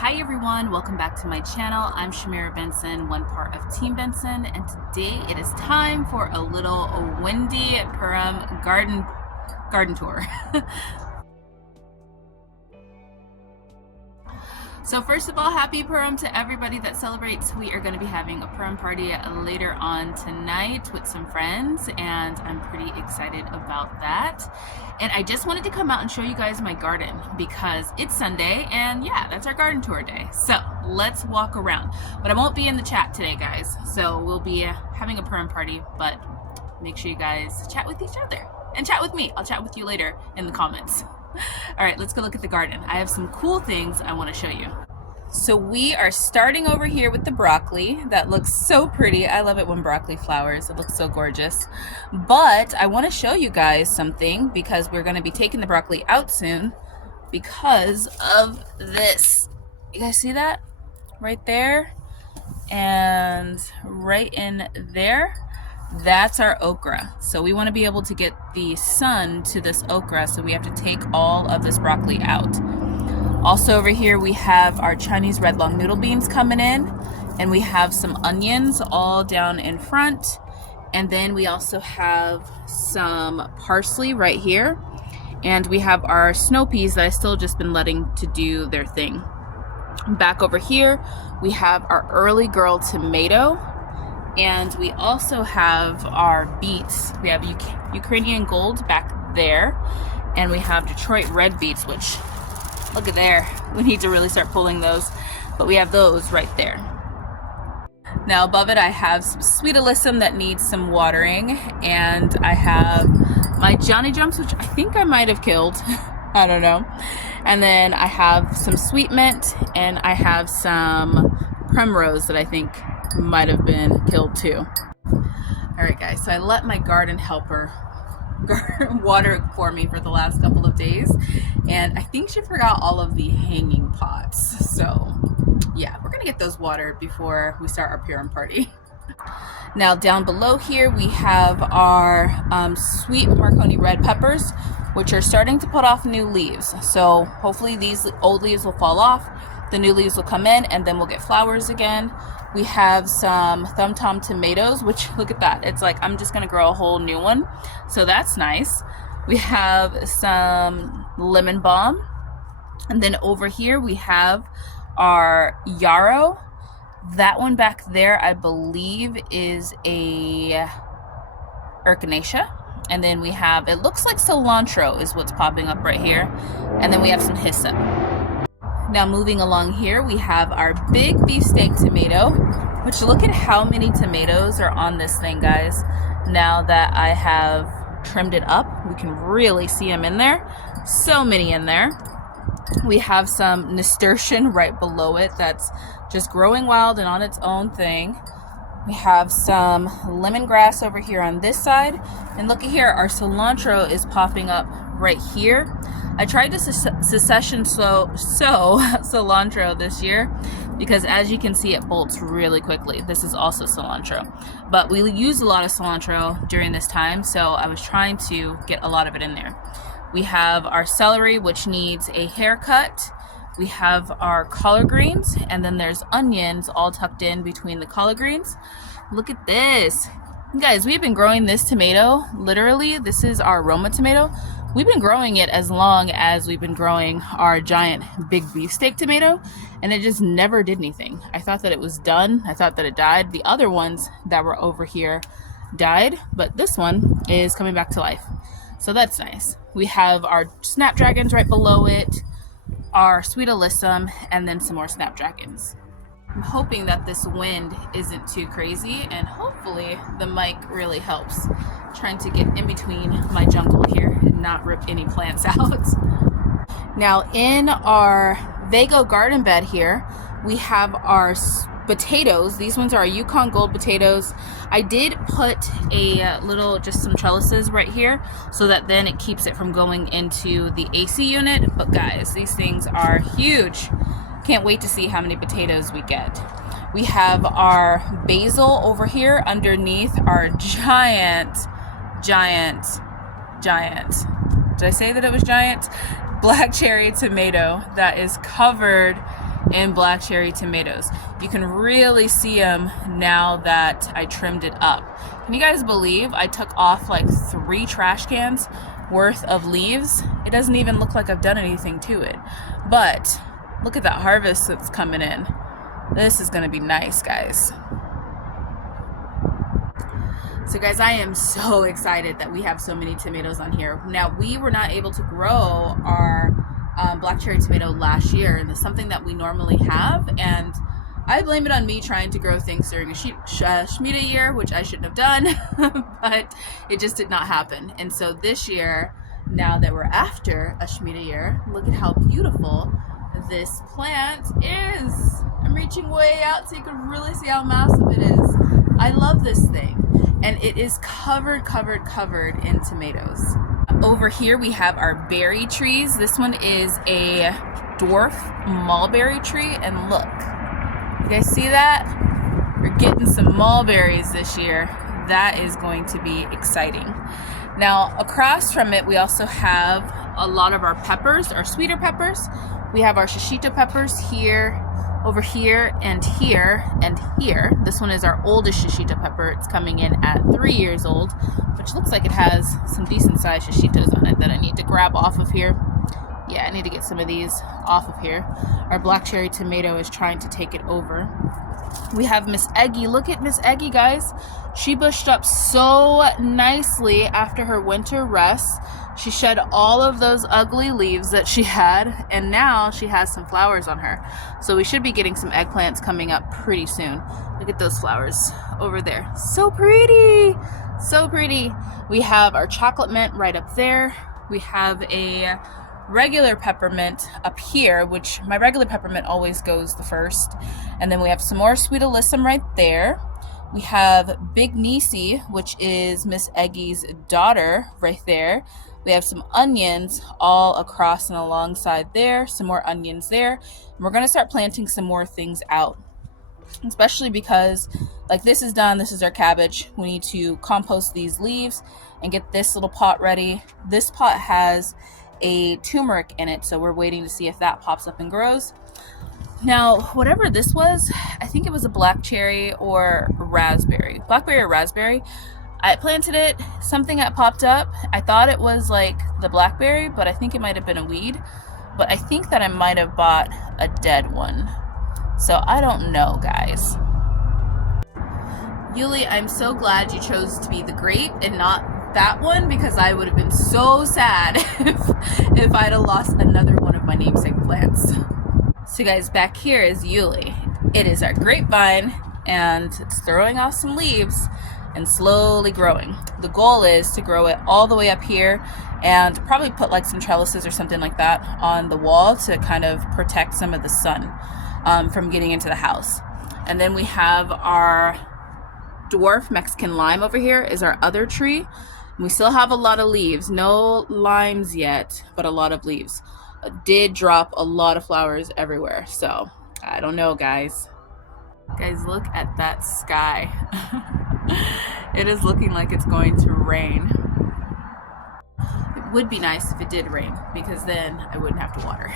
Hi everyone, welcome back to my channel. I'm Shamira Benson, one part of Team Benson, and today it is time for a little windy Purim garden tour. So first of all, happy Purim to everybody that celebrates. We are going to be having a Purim party later on tonight with some friends, and I'm pretty excited about that. And I just wanted to come out and show you guys my garden because it's Sunday, and yeah, that's our garden tour day. So let's walk around. But I won't be in the chat today, guys. So we'll be having a Purim party, but make sure you guys chat with each other and chat with me. I'll chat with you later in the comments. All right, let's go look at the garden. I have some cool things I want to show you. So we are starting over here with the broccoli. That looks so pretty. I love it when broccoli flowers. It looks so gorgeous. But I want to show you guys something because we're going to be taking the broccoli out soon because of this. You guys see that? Right there and right in there. That's our okra. So we want to be able to get the sun to this okra, so we have to take all of this broccoli out. Also over here we have our Chinese red long noodle beans coming in, and we have some onions all down in front, and then we also have some parsley right here, and we have our snow peas that I still just been letting to do their thing. Back over here we have our early girl tomato, and we also have our beets. We have Ukrainian gold back there, and we have Detroit red beets, which look at there. We need to really start pulling those, but we have those right there. Now above it I have some sweet alyssum that needs some watering, and I have my Johnny Jumps, which I think I might have killed. I don't know. And then I have some sweet mint, and I have some primrose that I think might have been killed too. All right guys, so I let my garden helper water it for me for the last couple of days, and I think she forgot all of the hanging pots. So yeah, we're gonna get those watered before we start our Purim party. Now down below here we have our sweet Marconi red peppers, which are starting to put off new leaves. So hopefully these old leaves will fall off, the new leaves will come in, and then we'll get flowers again. We have some Thumb Tom tomatoes, which look at that. It's like I'm just gonna grow a whole new one. So that's nice. We have some lemon balm. And then over here we have our yarrow. That one back there, I believe, is a echinacea. And then we have, it looks like cilantro is what's popping up right here. And then we have some hyssop. Now moving along here, we have our big beefsteak tomato, which look at how many tomatoes are on this thing, guys. Now that I have trimmed it up, we can really see them in there. So many in there. We have some nasturtium right below it that's just growing wild and on its own thing. We have some lemongrass over here on this side. And look at here, our cilantro is popping up right here. I tried to succession sow cilantro this year because, as you can see, it bolts really quickly. This is also cilantro, but we use a lot of cilantro during this time, so I was trying to get a lot of it in there. We have our celery, which needs a haircut. We have our collard greens, and then there's onions all tucked in between the collard greens. Look at this. Guys, we've been growing this tomato, literally, this is our Roma tomato. We've been growing it as long as we've been growing our giant big beefsteak tomato, and it just never did anything. I thought that it was done. I thought that it died. The other ones that were over here died, but this one is coming back to life. So that's nice. We have our snapdragons right below it, our sweet alyssum, and then some more snapdragons. I'm hoping that this wind isn't too crazy, and hopefully the mic really helps. Trying to get in between my jungle here and not rip any plants out. Now in our Vego garden bed here, we have our potatoes. These ones are Yukon Gold potatoes. I did put a little, just some trellises right here so that then it keeps it from going into the AC unit. But guys, these things are huge. Can't wait to see how many potatoes we get. We have our basil over here underneath our giant, did I say that it was giant? Black cherry tomato that is covered in black cherry tomatoes. You can really see them now that I trimmed it up. Can you guys believe I took off like 3 trash cans worth of leaves? It doesn't even look like I've done anything to it. But look at that harvest that's coming in. This is gonna be nice, guys. So guys, I am so excited that we have so many tomatoes on here. Now, we were not able to grow our black cherry tomato last year, and it's something that we normally have, and I blame it on me trying to grow things during a Shemitah year, which I shouldn't have done, but it just did not happen. And so this year, now that we're after a Shemitah year, look at how beautiful this plant is. I'm reaching way out so you can really see how massive it is. I love this thing. And it is covered in tomatoes. Over here we have our berry trees. This one is a dwarf mulberry tree, and look, you guys see that? We're getting some mulberries this year. That is going to be exciting. Now, across from it, we also have a lot of our peppers, our sweeter peppers. We have our shishito peppers here, over here, and here, and here. This one is our oldest shishito pepper. It's coming in at 3 years old, which looks like it has some decent sized shishitos on it that I need to grab off of here. Yeah, I need to get some of these off of here. Our black cherry tomato is trying to take it over. We have Miss Eggy. Look at Miss Eggy, guys. She bushed up so nicely after her winter rest. She shed all of those ugly leaves that she had, and now she has some flowers on her. So we should be getting some eggplants coming up pretty soon. Look at those flowers over there. So pretty. So pretty. We have our chocolate mint right up there. We have a regular peppermint up here, which my regular peppermint always goes the first. And then we have some more sweet alyssum right there. We have Big Nisi, which is Miss Eggy's daughter right there. We have some onions all across and alongside there, some more onions there. And we're going to start planting some more things out, especially because like this is done. This is our cabbage. We need to compost these leaves and get this little pot ready. This pot has a turmeric in it, so we're waiting to see if that pops up and grows. Now, whatever this was, I think it was a black cherry or raspberry. Blackberry or raspberry. I planted it, something that popped up. I thought it was like the blackberry, but I think it might have been a weed. But I think that I might have bought a dead one. So I don't know, guys. Yuli, I'm so glad you chose to be the grape and not that one, because I would have been so sad if I'd have lost another one of my namesake plants. So guys, back here is Yuli. It is our grapevine, and it's throwing off some leaves and slowly growing. The goal is to grow it all the way up here and probably put like some trellises or something like that on the wall to kind of protect some of the sun from getting into the house. And then we have our dwarf Mexican lime over here is our other tree. We still have a lot of leaves, no limes yet, but a lot of leaves. Did drop a lot of flowers everywhere, so I don't know, guys. Guys, look at that sky. It is looking like it's going to rain. It would be nice if it did rain, because then I wouldn't have to water.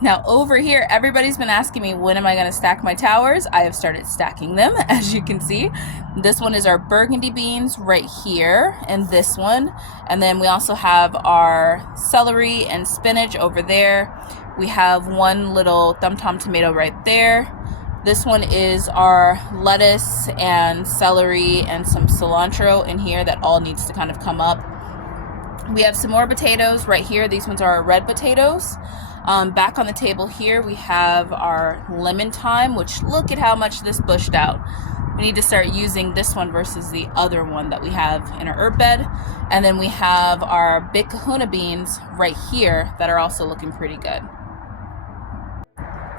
Now over here, everybody's been asking me, when am I going to stack my towers? I have started stacking them, as you can see. This one is our burgundy beans right here, and this one. And then we also have our celery and spinach over there. We have one little thumb tom tomato right there. This one is our lettuce and celery and some cilantro in here that all needs to kind of come up. We have some more potatoes right here. These ones are our red potatoes. Back on the table here, we have our lemon thyme, which look at how much this bushed out. We need to start using this one versus the other one that we have in our herb bed. And then we have our big kahuna beans right here that are also looking pretty good.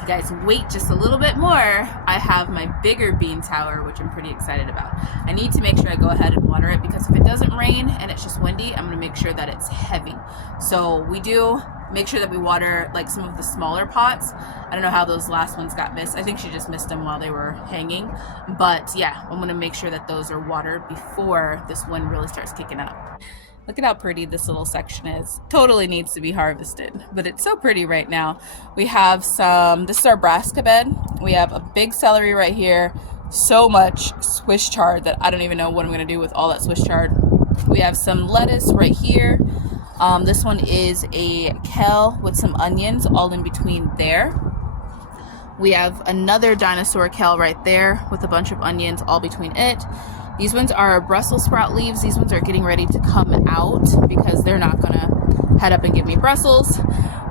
You guys, wait just a little bit more. I have my bigger bean tower, which I'm pretty excited about. I need to make sure I go ahead and water it, because if it doesn't rain and it's just windy, I'm going to make sure that it's heavy. So we do make sure that we water like some of the smaller pots. I don't know how those last ones got missed. I think she just missed them while they were hanging. But yeah, I'm going to make sure that those are watered before this wind really starts kicking up. Look at how pretty this little section is. Totally needs to be harvested, but it's so pretty right now. We have some, this is our brassica bed. We have a big celery right here. So much Swiss chard that I don't even know what I'm gonna do with all that Swiss chard. We have some lettuce right here. This one is a kale with some onions all in between there. We have another dinosaur kale right there with a bunch of onions all between it. These ones are Brussels sprout leaves. These ones are getting ready to come out because they're not gonna head up and give me Brussels.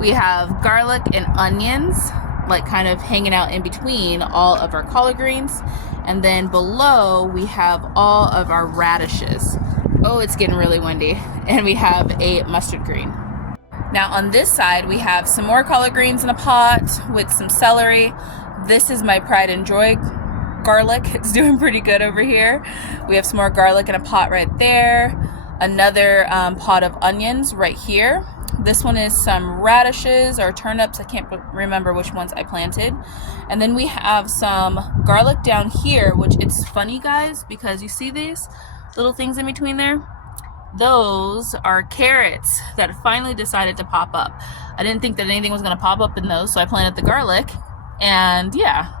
We have garlic and onions, like kind of hanging out in between all of our collard greens. And then below we have all of our radishes. Oh, it's getting really windy. And we have a mustard green. Now on this side, we have some more collard greens in a pot with some celery. This is my pride and joy garlic. It's doing pretty good over here. We have some more garlic in a pot right there. Another pot of onions right here. This one is some radishes or turnips. I can't remember which ones I planted. And then we have some garlic down here, which it's funny, guys, because you see these little things in between there? Those are carrots that finally decided to pop up. I didn't think that anything was going to pop up in those, so I planted the garlic, and yeah,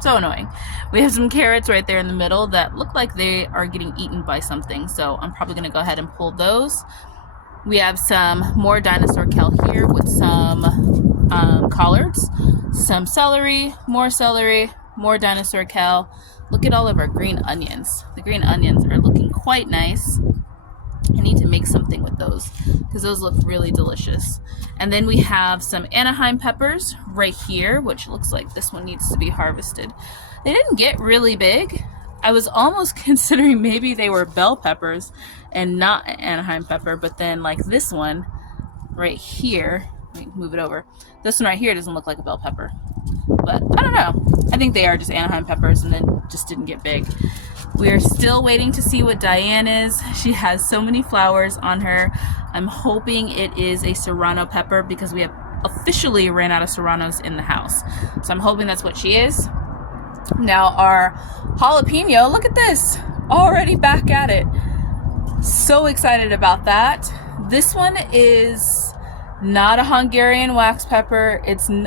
so annoying. We have some carrots right there in the middle that look like they are getting eaten by something, so I'm probably going to go ahead and pull those. We have some more dinosaur kale here with some collards, some celery, more dinosaur kale. Look at all of our green onions. The green onions are looking quite nice. I need to make something with those because those look really delicious. And then we have some Anaheim peppers right here, which looks like this one needs to be harvested. They didn't get really big. I was almost considering maybe they were bell peppers and not Anaheim pepper, but then like this one right here, let me move it over. This one right here doesn't look like a bell pepper, but I don't know. I think they are just Anaheim peppers and then just didn't get big. We are still waiting to see what Diane is. She has so many flowers on her. I'm hoping it is a serrano pepper because we have officially ran out of serranos in the house. So I'm hoping that's what she is. Now our jalapeno, look at this, already back at it. So excited about that. This one is not a Hungarian wax pepper.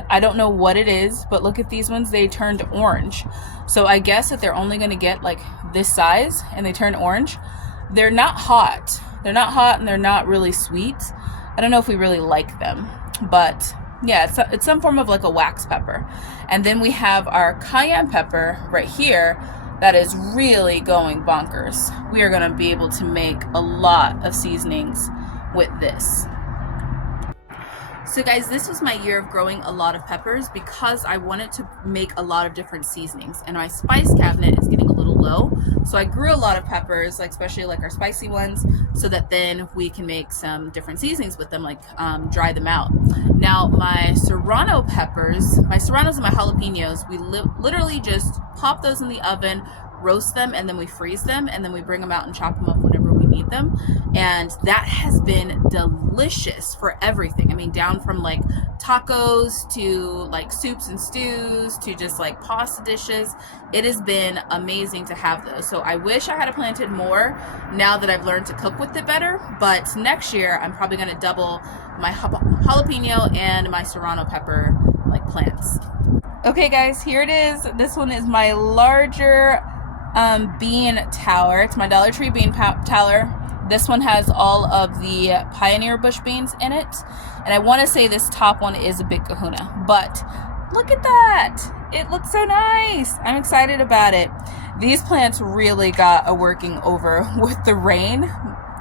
I don't know what it is, but look at these ones, they turned orange. So I guess that they're only gonna get like this size and they turn orange. They're not hot. They're not hot and they're not really sweet. I don't know if we really like them, but yeah, it's some form of like a wax pepper. And then we have our cayenne pepper right here that is really going bonkers. We are gonna be able to make a lot of seasonings with this. So guys, this was my year of growing a lot of peppers because I wanted to make a lot of different seasonings, and my spice cabinet is getting a little low. So I grew a lot of peppers, like especially like our spicy ones, so that then we can make some different seasonings with them, like dry them out. Now my serrano peppers, my serranos and my jalapenos, we literally just pop those in the oven, roast them, and then we freeze them, and then we bring them out and chop them up whenever we need them. And that has been delicious for everything. I mean, down from like tacos to like soups and stews to just like pasta dishes. It has been amazing to have those. So I wish I had planted more now that I've learned to cook with it better, but next year I'm probably going to double my jalapeno and my serrano pepper like plants. Okay guys, here it is. This one is my larger bean tower. It's my Dollar Tree bean tower. This one has all of the Pioneer bush beans in it, and I want to say this top one is a big kahuna, but look at that, it looks so nice. I'm excited about it. These plants really got a working over with the rain.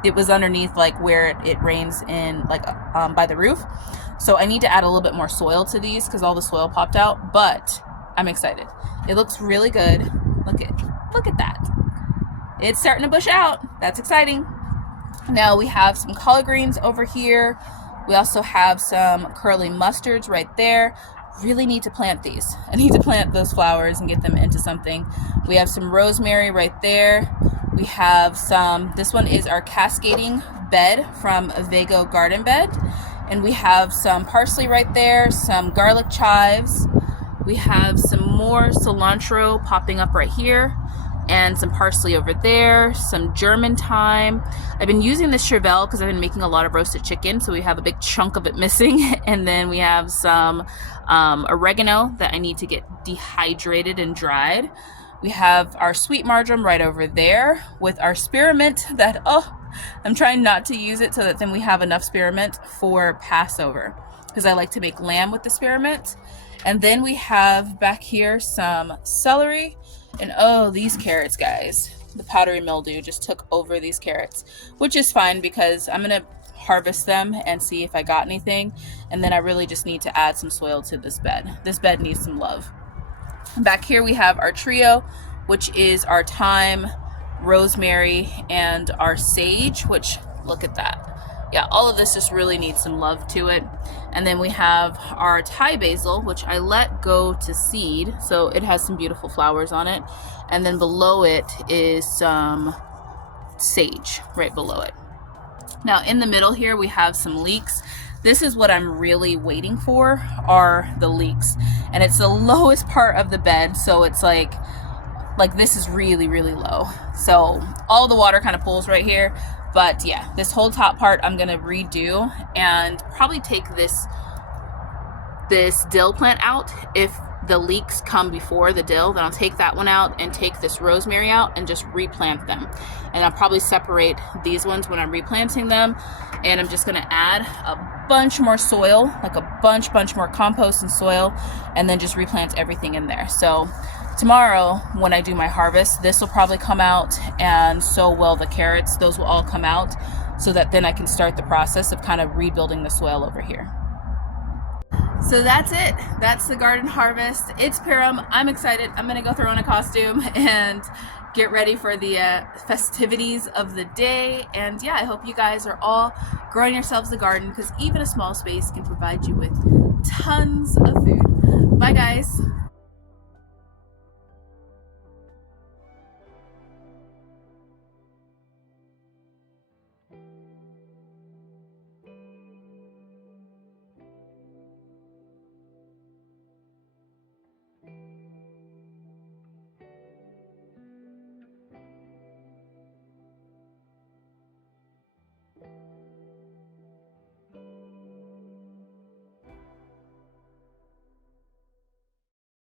It was underneath like where it rains in like by the roof, so I need to add a little bit more soil to these because all the soil popped out, but I'm excited. It looks really good. Look at that. It's starting to bush out. That's exciting. Now we have some collard greens over here. We also have some curly mustards right there. Really need to plant these. I need to plant those flowers and get them into something. We have some rosemary right there. We have some, this one is our cascading bed from a Vego garden bed. And we have some parsley right there, some garlic chives. We have some more cilantro popping up right here. and some parsley over there, some German thyme. I've been using this chervil because I've been making a lot of roasted chicken, so we have a big chunk of it missing. And then we have some oregano that I need to get dehydrated and dried. We have our sweet marjoram right over there with our spearmint that, oh, I'm trying not to use it so that then we have enough spearmint for Passover, because I like to make lamb with the spearmint. And then we have back here some celery, and oh, these carrots, guys. The powdery mildew just took over these carrots, which is fine because I'm gonna harvest them and see if I got anything. And then I really just need to add some soil to this bed. This bed needs some love. Back here we have our trio, which is our thyme, rosemary, and our sage, which, look at that. Yeah, all of this just really needs some love to it. And then we have our Thai basil, which I let go to seed, so it has some beautiful flowers on it. And then below it is some sage right below it. Now in the middle here we have some leeks. This is what I'm really waiting for, are the leeks. And it's the lowest part of the bed, so it's like this is really, really low. So all the water kind of pools right here. But yeah, this whole top part I'm gonna redo and probably take this dill plant out. If the leeks come before the dill, then I'll take that one out and take this rosemary out and just replant them. And I'll probably separate these ones when I'm replanting them. And I'm just gonna add a bunch more soil, like a bunch more compost and soil, and then just replant everything in there. So tomorrow when I do my harvest, this will probably come out, and so will the carrots. Those will all come out, so that then I can start the process of kind of rebuilding the soil over here. So that's it. That's the garden harvest. It's Purim. I'm excited. I'm gonna go throw on a costume and get ready for the festivities of the day. And yeah, I hope you guys are all growing yourselves a garden, because even a small space can provide you with tons of food. Bye guys.